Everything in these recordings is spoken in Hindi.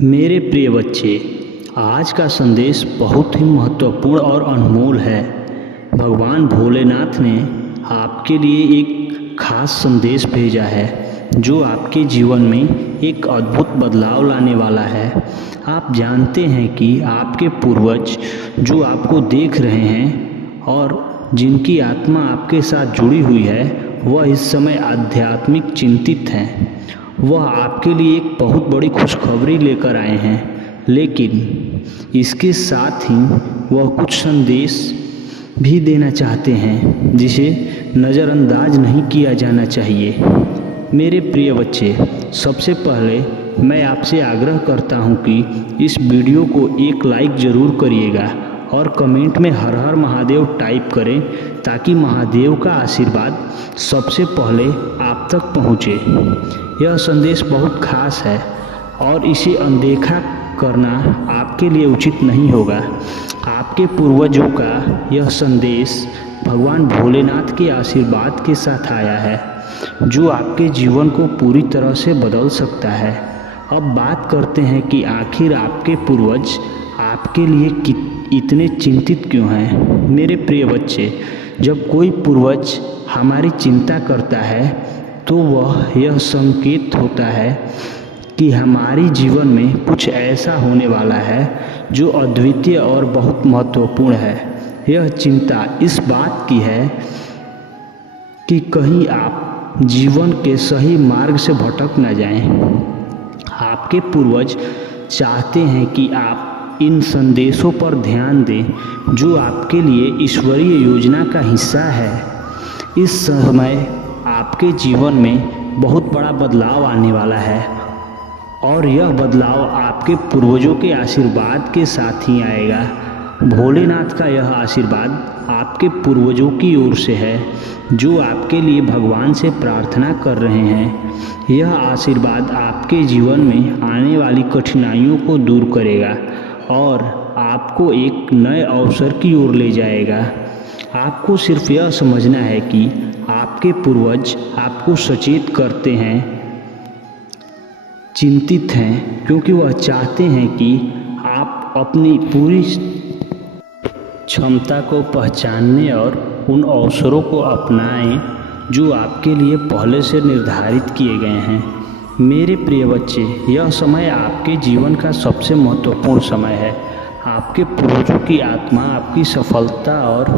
मेरे प्रिय बच्चे, आज का संदेश बहुत ही महत्वपूर्ण और अनमोल है। भगवान भोलेनाथ ने आपके लिए एक खास संदेश भेजा है जो आपके जीवन में एक अद्भुत बदलाव लाने वाला है। आप जानते हैं कि आपके पूर्वज जो आपको देख रहे हैं और जिनकी आत्मा आपके साथ जुड़ी हुई है, वह इस समय आध्यात्मिक चिंतित हैं। वह आपके लिए एक बहुत बड़ी खुशखबरी लेकर आए हैं, लेकिन इसके साथ ही वह कुछ संदेश भी देना चाहते हैं जिसे नज़रअंदाज नहीं किया जाना चाहिए। मेरे प्रिय बच्चे, सबसे पहले मैं आपसे आग्रह करता हूं कि इस वीडियो को एक लाइक ज़रूर करिएगा और कमेंट में हर हर महादेव टाइप करें ताकि महादेव का आशीर्वाद सबसे पहले आप तक पहुँचे। यह संदेश बहुत खास है और इसे अनदेखा करना आपके लिए उचित नहीं होगा। आपके पूर्वजों का यह संदेश भगवान भोलेनाथ के आशीर्वाद के साथ आया है जो आपके जीवन को पूरी तरह से बदल सकता है। अब बात करते हैं कि आखिर आपके पूर्वज आपके लिए इतने चिंतित क्यों हैं। मेरे प्रिय बच्चे, जब कोई पूर्वज हमारी चिंता करता है तो वह यह संकेत होता है कि हमारे जीवन में कुछ ऐसा होने वाला है जो अद्वितीय और बहुत महत्वपूर्ण है। यह चिंता इस बात की है कि कहीं आप जीवन के सही मार्ग से भटक न जाएं। आपके पूर्वज चाहते हैं कि आप इन संदेशों पर ध्यान दें जो आपके लिए ईश्वरीय योजना का हिस्सा है। इस समय आपके जीवन में बहुत बड़ा बदलाव आने वाला है और यह बदलाव आपके पूर्वजों के आशीर्वाद के साथ ही आएगा। भोलेनाथ का यह आशीर्वाद आपके पूर्वजों की ओर से है जो आपके लिए भगवान से प्रार्थना कर रहे हैं। यह आशीर्वाद आपके जीवन में आने वाली कठिनाइयों को दूर करेगा और आपको एक नए अवसर की ओर ले जाएगा। आपको सिर्फ यह समझना है कि आपके पूर्वज आपको सचेत करते हैं, चिंतित हैं, क्योंकि वह चाहते हैं कि आप अपनी पूरी क्षमता को पहचानने और उन अवसरों को अपनाएं जो आपके लिए पहले से निर्धारित किए गए हैं। मेरे प्रिय बच्चे, यह समय आपके जीवन का सबसे महत्वपूर्ण समय है। आपके पूर्वजों की आत्मा आपकी सफलता और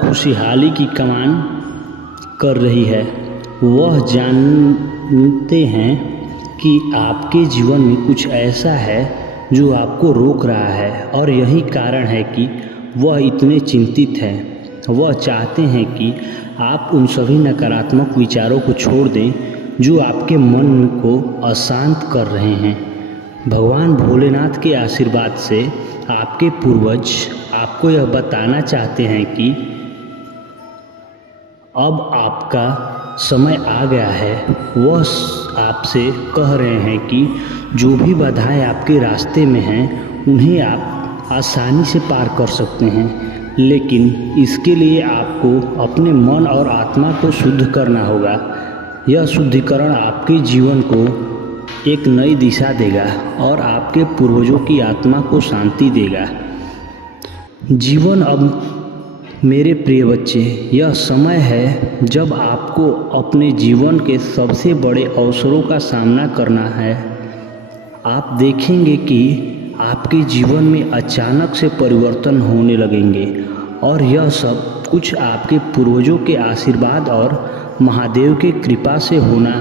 खुशहाली की कामना कर रही है। वह जानते हैं कि आपके जीवन में कुछ ऐसा है जो आपको रोक रहा है और यही कारण है कि वह इतने चिंतित हैं। वह चाहते हैं कि आप उन सभी नकारात्मक विचारों को छोड़ दें जो आपके मन को अशांत कर रहे हैं। भगवान भोलेनाथ के आशीर्वाद से आपके पूर्वज आपको यह बताना चाहते हैं कि अब आपका समय आ गया है। वह आपसे कह रहे हैं कि जो भी बाधाएं आपके रास्ते में हैं उन्हें आप आसानी से पार कर सकते हैं, लेकिन इसके लिए आपको अपने मन और आत्मा को शुद्ध करना होगा। यह शुद्धिकरण आपके जीवन को एक नई दिशा देगा और आपके पूर्वजों की आत्मा को शांति देगा। जीवन अब मेरे प्रिय बच्चे, यह समय है जब आपको अपने जीवन के सबसे बड़े अवसरों का सामना करना है। आप देखेंगे कि आपके जीवन में अचानक से परिवर्तन होने लगेंगे और यह सब कुछ आपके पूर्वजों के आशीर्वाद और महादेव की कृपा से होना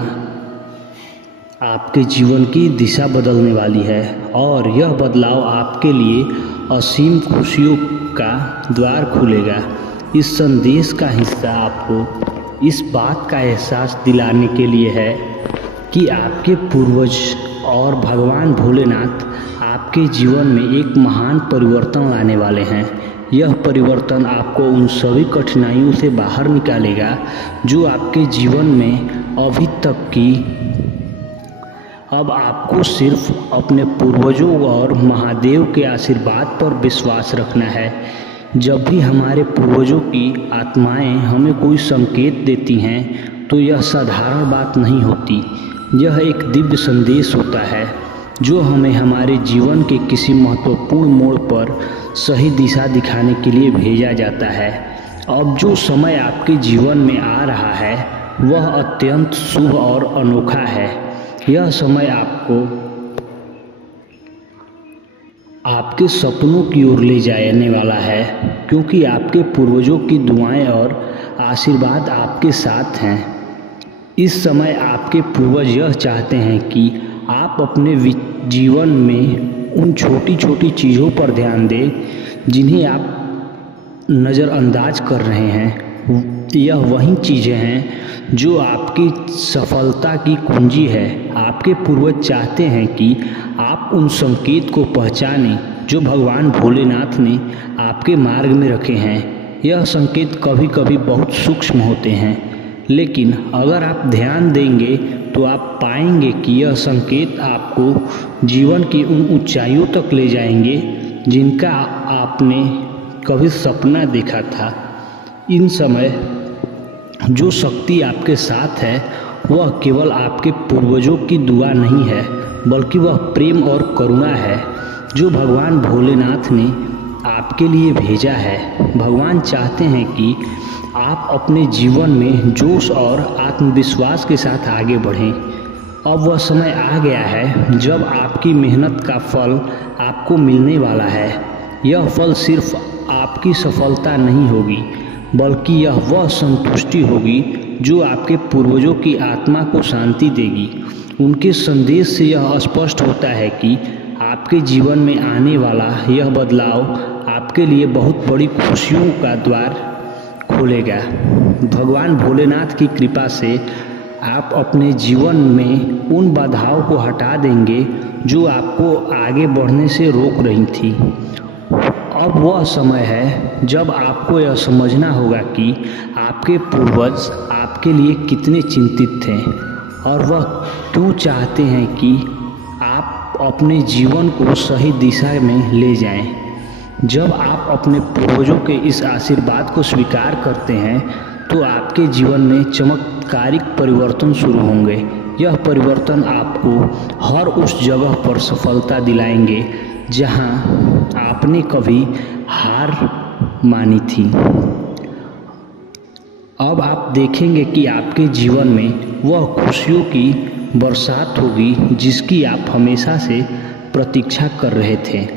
आपके जीवन की दिशा बदलने वाली है और यह बदलाव आपके लिए असीम खुशियों का द्वार खुलेगा। इस संदेश का हिस्सा आपको इस बात का एहसास दिलाने के लिए है कि आपके पूर्वज और भगवान भोलेनाथ आपके जीवन में एक महान परिवर्तन लाने वाले हैं। यह परिवर्तन आपको उन सभी कठिनाइयों से बाहर निकालेगा जो आपके जीवन में अभी तक की। अब आपको सिर्फ अपने पूर्वजों और महादेव के आशीर्वाद पर विश्वास रखना है। जब भी हमारे पूर्वजों की आत्माएं हमें कोई संकेत देती हैं तो यह साधारण बात नहीं होती। यह एक दिव्य संदेश होता है जो हमें हमारे जीवन के किसी महत्वपूर्ण मोड़ पर सही दिशा दिखाने के लिए भेजा जाता है। अब जो समय आपके जीवन में आ रहा है वह अत्यंत शुभ और अनोखा है। यह समय आपको आपके सपनों की ओर ले जाने वाला है, क्योंकि आपके पूर्वजों की दुआएं और आशीर्वाद आपके साथ हैं। इस समय आपके पूर्वज यह चाहते हैं कि आप अपने जीवन में उन छोटी छोटी चीज़ों पर ध्यान दें जिन्हें आप नज़रअंदाज कर रहे हैं। यह वही चीज़ें हैं जो आपकी सफलता की कुंजी है। आपके पूर्वज चाहते हैं कि आप उन संकेत को पहचानें जो भगवान भोलेनाथ ने आपके मार्ग में रखे हैं। यह संकेत कभी कभी बहुत सूक्ष्म होते हैं, लेकिन अगर आप ध्यान देंगे तो आप पाएंगे कि यह संकेत आपको जीवन की उन ऊंचाइयों तक ले जाएंगे जिनका आपने कभी सपना देखा था। इन समय जो शक्ति आपके साथ है वह केवल आपके पूर्वजों की दुआ नहीं है, बल्कि वह प्रेम और करुणा है जो भगवान भोलेनाथ ने आपके लिए भेजा है। भगवान चाहते हैं कि आप अपने जीवन में जोश और आत्मविश्वास के साथ आगे बढ़ें। अब वह समय आ गया है जब आपकी मेहनत का फल आपको मिलने वाला है। यह फल सिर्फ आपकी सफलता नहीं होगी, बल्कि यह वह संतुष्टि होगी जो आपके पूर्वजों की आत्मा को शांति देगी। उनके संदेश से यह स्पष्ट होता है कि आपके जीवन में आने वाला यह बदलाव आपके लिए बहुत बड़ी खुशियों का द्वार खोलेगा। भगवान भोलेनाथ की कृपा से आप अपने जीवन में उन बाधाओं को हटा देंगे जो आपको आगे बढ़ने से रोक रही थी। अब वह समय है जब आपको यह समझना होगा कि आपके पूर्वज आपके लिए कितने चिंतित थे और वह क्यों चाहते हैं कि आप अपने जीवन को सही दिशा में ले जाएं। जब आप अपने पूर्वजों के इस आशीर्वाद को स्वीकार करते हैं तो आपके जीवन में चमत्कारिक परिवर्तन शुरू होंगे। यह परिवर्तन आपको हर उस जगह पर सफलता दिलाएंगे जहां आपने कभी हार मानी थी। अब आप देखेंगे कि आपके जीवन में वह खुशियों की बरसात होगी जिसकी आप हमेशा से प्रतीक्षा कर रहे थे।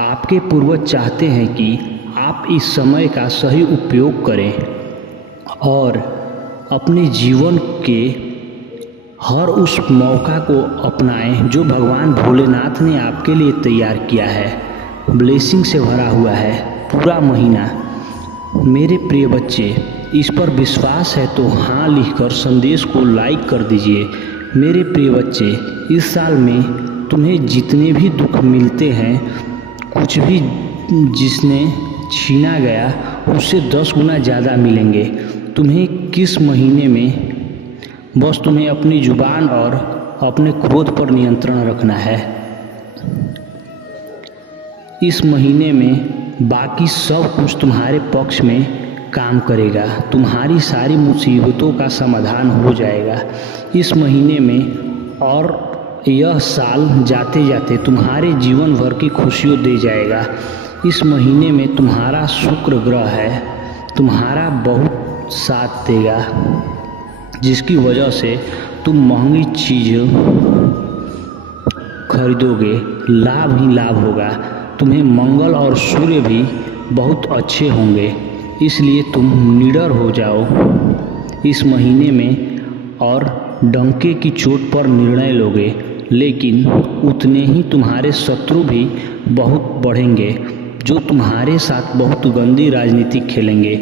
आपके पूर्वज चाहते हैं कि आप इस समय का सही उपयोग करें और अपने जीवन के हर उस मौका को अपनाएं जो भगवान भोलेनाथ ने आपके लिए तैयार किया है। ब्लेसिंग से भरा हुआ है पूरा महीना। मेरे प्रिय बच्चे, इस पर विश्वास है तो हाँ लिखकर संदेश को लाइक कर दीजिए। मेरे प्रिय बच्चे, इस साल में तुम्हें जितने भी दुख मिलते हैं, कुछ भी जिसने छीना गया उससे 10 गुना ज़्यादा मिलेंगे। तुम्हें किस महीने में बस तुम्हें अपनी जुबान और अपने क्रोध पर नियंत्रण रखना है। इस महीने में बाकी सब कुछ तुम्हारे पक्ष में काम करेगा। तुम्हारी सारी मुसीबतों का समाधान हो जाएगा इस महीने में, और यह साल जाते जाते तुम्हारे जीवन भर की खुशियों दे जाएगा। इस महीने में तुम्हारा शुक्र ग्रह है, तुम्हारा बहुत साथ देगा, जिसकी वजह से तुम महंगी चीज़ खरीदोगे। लाभ ही लाभ होगा। तुम्हें मंगल और सूर्य भी बहुत अच्छे होंगे, इसलिए तुम निडर हो जाओ इस महीने में और डंके की चोट पर निर्णय लोगे। लेकिन उतने ही तुम्हारे शत्रु भी बहुत बढ़ेंगे जो तुम्हारे साथ बहुत गंदी राजनीति खेलेंगे।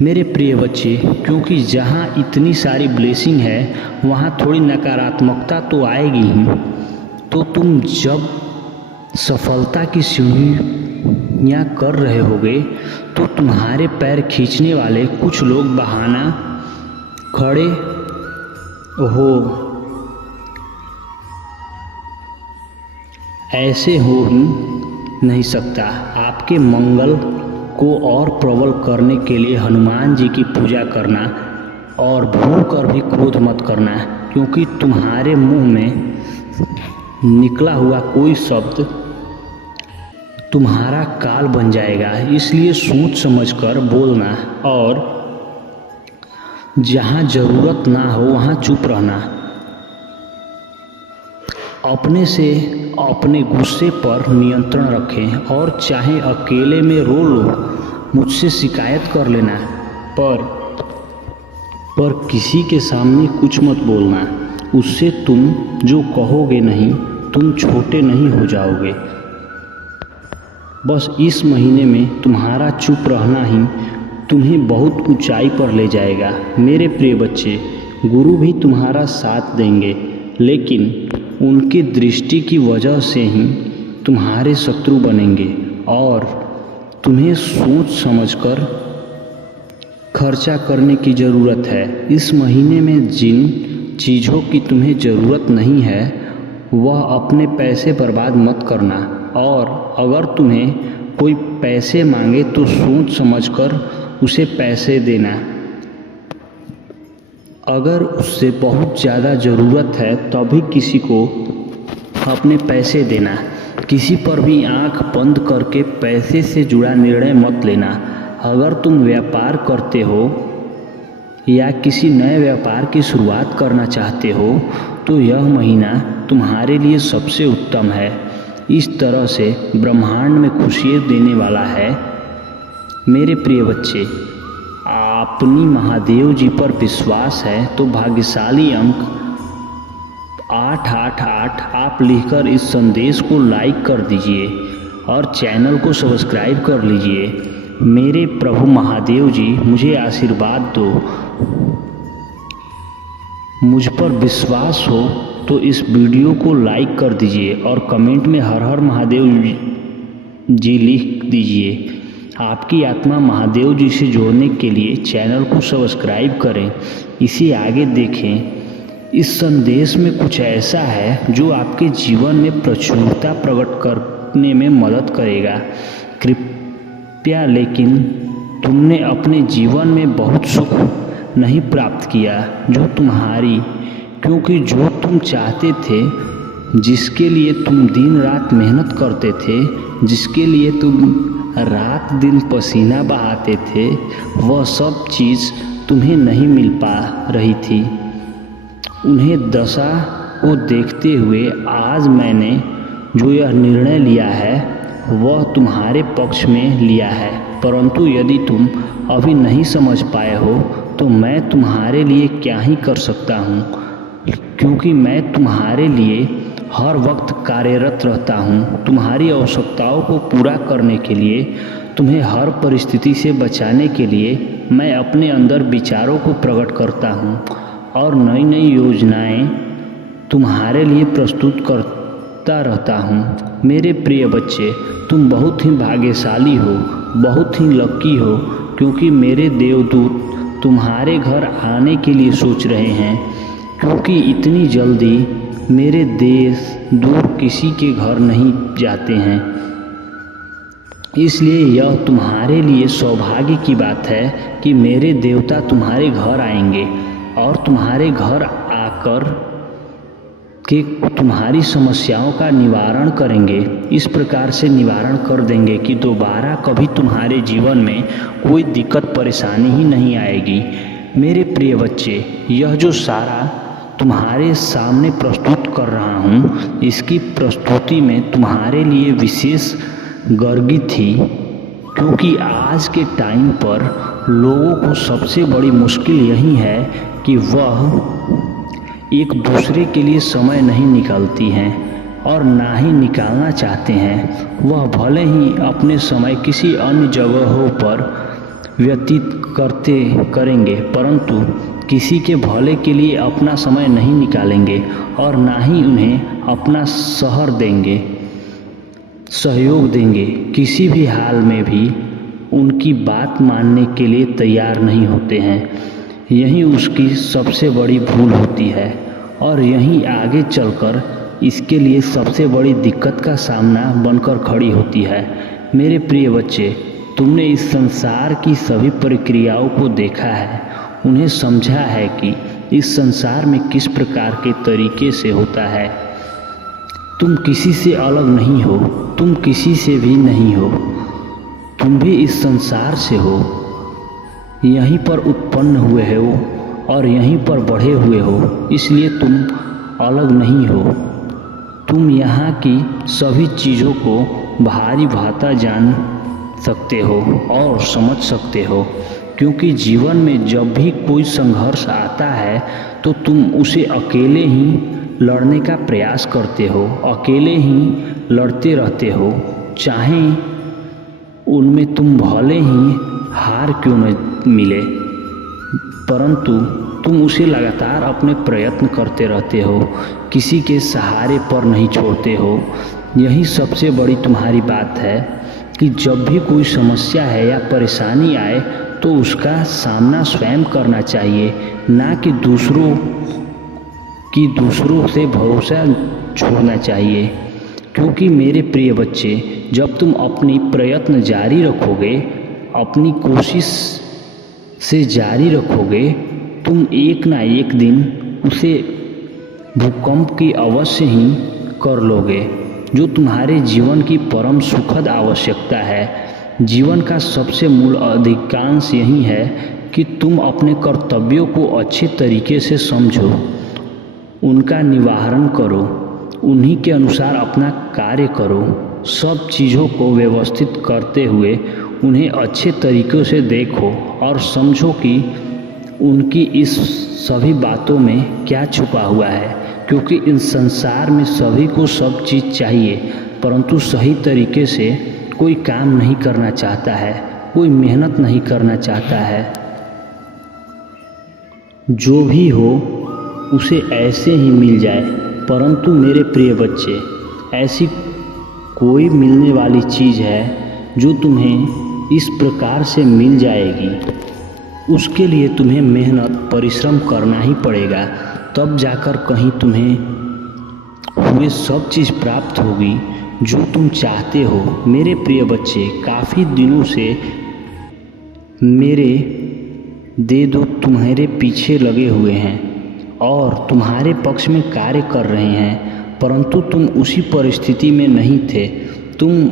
मेरे प्रिय बच्चे, क्योंकि जहाँ इतनी सारी ब्लेसिंग है वहाँ थोड़ी नकारात्मकता तो आएगी ही। तो तुम जब सफलता की सीढ़ियाँ कर रहे होगे तो तुम्हारे पैर खींचने वाले कुछ लोग बहाना खड़े हो ऐसे हो ही नहीं सकता। आपके मंगल को और प्रबल करने के लिए हनुमान जी की पूजा करना और भूल कर भी क्रोध मत करना, क्योंकि तुम्हारे मुंह में निकला हुआ कोई शब्द तुम्हारा काल बन जाएगा। इसलिए सोच समझकर बोलना और जहाँ ज़रूरत ना हो वहाँ चुप रहना। अपने से अपने गुस्से पर नियंत्रण रखें और चाहे अकेले में रो लो, मुझसे शिकायत कर लेना, पर किसी के सामने कुछ मत बोलना। उससे तुम जो कहोगे नहीं, तुम छोटे नहीं हो जाओगे। बस इस महीने में तुम्हारा चुप रहना ही तुम्हें बहुत ऊंचाई पर ले जाएगा। मेरे प्रिय बच्चे, गुरु भी तुम्हारा साथ देंगे, लेकिन उनकी दृष्टि की वजह से ही तुम्हारे शत्रु बनेंगे और तुम्हें सोच समझकर खर्चा करने की ज़रूरत है। इस महीने में जिन चीज़ों की तुम्हें ज़रूरत नहीं है वह अपने पैसे बर्बाद मत करना, और अगर तुम्हें कोई पैसे मांगे तो सोच समझकर उसे पैसे देना। अगर उससे बहुत ज़्यादा ज़रूरत है तभी किसी को अपने पैसे देना। किसी पर भी आंख बंद करके पैसे से जुड़ा निर्णय मत लेना। अगर तुम व्यापार करते हो या किसी नए व्यापार की शुरुआत करना चाहते हो तो यह महीना तुम्हारे लिए सबसे उत्तम है। इस तरह से ब्रह्मांड में खुशियाँ देने वाला है। मेरे प्रिय बच्चे, अपनी महादेव जी पर विश्वास है तो भाग्यशाली अंक 888 आप लिखकर इस संदेश को लाइक कर दीजिए और चैनल को सब्सक्राइब कर लीजिए। मेरे प्रभु महादेव जी मुझे आशीर्वाद दो। मुझ पर विश्वास हो तो इस वीडियो को लाइक कर दीजिए और कमेंट में हर हर महादेव जी लिख दीजिए। आपकी आत्मा महादेव जी से जोड़ने के लिए चैनल को सब्सक्राइब करें, इसे आगे देखें। इस संदेश में कुछ ऐसा है जो आपके जीवन में प्रचुरता प्रकट करने में मदद करेगा। कृपया, लेकिन तुमने अपने जीवन में बहुत सुख नहीं प्राप्त किया जो तुम्हारी, क्योंकि जो तुम चाहते थे, जिसके लिए तुम दिन रात मेहनत करते थे, जिसके लिए तुम रात दिन पसीना बहाते थे, वह सब चीज़ तुम्हें नहीं मिल पा रही थी। उन्हें दशा को देखते हुए आज मैंने जो यह निर्णय लिया है वह तुम्हारे पक्ष में लिया है। परंतु यदि तुम अभी नहीं समझ पाए हो तो मैं तुम्हारे लिए क्या ही कर सकता हूँ, क्योंकि मैं तुम्हारे लिए हर वक्त कार्यरत रहता हूँ। तुम्हारी आवश्यकताओं को पूरा करने के लिए, तुम्हें हर परिस्थिति से बचाने के लिए मैं अपने अंदर विचारों को प्रकट करता हूँ और नई नई योजनाएं तुम्हारे लिए प्रस्तुत करता रहता हूँ। मेरे प्रिय बच्चे, तुम बहुत ही भाग्यशाली हो, बहुत ही लकी हो, क्योंकि मेरे देवदूत तुम्हारे घर आने के लिए सोच रहे हैं, क्योंकि इतनी जल्दी मेरे देश दूर किसी के घर नहीं जाते हैं। इसलिए यह तुम्हारे लिए सौभाग्य की बात है कि मेरे देवता तुम्हारे घर आएंगे और तुम्हारे घर आकर के तुम्हारी समस्याओं का निवारण करेंगे। इस प्रकार से निवारण कर देंगे कि दोबारा कभी तुम्हारे जीवन में कोई दिक्कत परेशानी ही नहीं आएगी। मेरे प्रिय बच्चे, यह जो सारा तुम्हारे सामने प्रस्तुत कर रहा हूँ, इसकी प्रस्तुति में तुम्हारे लिए विशेष गर्गी थी, क्योंकि आज के टाइम पर लोगों को सबसे बड़ी मुश्किल यही है कि वह एक दूसरे के लिए समय नहीं निकालती हैं और ना ही निकालना चाहते हैं। वह भले ही अपने समय किसी अन्य जगहों पर व्यतीत करेंगे, परंतु किसी के भले के लिए अपना समय नहीं निकालेंगे और ना ही उन्हें अपना सहयोग देंगे। किसी भी हाल में भी उनकी बात मानने के लिए तैयार नहीं होते हैं। यही उसकी सबसे बड़ी भूल होती है और यही आगे चलकर इसके लिए सबसे बड़ी दिक्कत का सामना बनकर खड़ी होती है। मेरे प्रिय बच्चे, तुमने इस संसार की सभी प्रक्रियाओं को देखा है उन्हें समझा है कि इस संसार में किस प्रकार के तरीके से होता है। तुम किसी से अलग नहीं हो, तुम किसी से भी नहीं हो, तुम भी इस संसार से हो, यहीं पर उत्पन्न हुए हो और यहीं पर बढ़े हुए हो, इसलिए तुम अलग नहीं हो। तुम यहाँ की सभी चीज़ों को भारी भांति जान सकते हो और समझ सकते हो, क्योंकि जीवन में जब भी कोई संघर्ष आता है तो तुम उसे अकेले ही लड़ने का प्रयास करते हो, अकेले ही लड़ते रहते हो, चाहे उनमें तुम भले ही हार क्यों न मिले, परंतु तुम उसे लगातार अपने प्रयत्न करते रहते हो, किसी के सहारे पर नहीं छोड़ते हो। यही सबसे बड़ी तुम्हारी बात है कि जब भी कोई समस्या है या परेशानी आए तो उसका सामना स्वयं करना चाहिए, ना कि दूसरों से भरोसा छोड़ना चाहिए। क्योंकि मेरे प्रिय बच्चे, जब तुम अपनी प्रयत्न जारी रखोगे, अपनी कोशिश से जारी रखोगे, तुम एक ना एक दिन उसे भूकंप की अवश्य ही कर लोगे, जो तुम्हारे जीवन की परम सुखद आवश्यकता है। जीवन का सबसे मूल अधिकांश यही है कि तुम अपने कर्तव्यों को अच्छे तरीके से समझो, उनका निवारण करो, उन्हीं के अनुसार अपना कार्य करो। सब चीज़ों को व्यवस्थित करते हुए उन्हें अच्छे तरीक़ों से देखो और समझो कि उनकी इस सभी बातों में क्या छुपा हुआ है। क्योंकि इस संसार में सभी को सब चीज़ चाहिए, परंतु सही तरीके से कोई काम नहीं करना चाहता है, कोई मेहनत नहीं करना चाहता है। जो भी हो उसे ऐसे ही मिल जाए, परंतु मेरे प्रिय बच्चे, ऐसी कोई मिलने वाली चीज़ है जो तुम्हें इस प्रकार से मिल जाएगी, उसके लिए तुम्हें मेहनत परिश्रम करना ही पड़ेगा, तब जाकर कहीं तुम्हें हुए सब चीज़ प्राप्त होगी जो तुम चाहते हो। मेरे प्रिय बच्चे, काफ़ी दिनों से मेरे दे दो तुम्हारे पीछे लगे हुए हैं और तुम्हारे पक्ष में कार्य कर रहे हैं, परंतु तुम उसी परिस्थिति में नहीं थे, तुम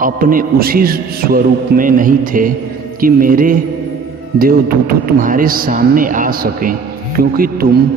अपने उसी स्वरूप में नहीं थे कि मेरे देवदूतों तुम्हारे सामने आ सकें, क्योंकि तुम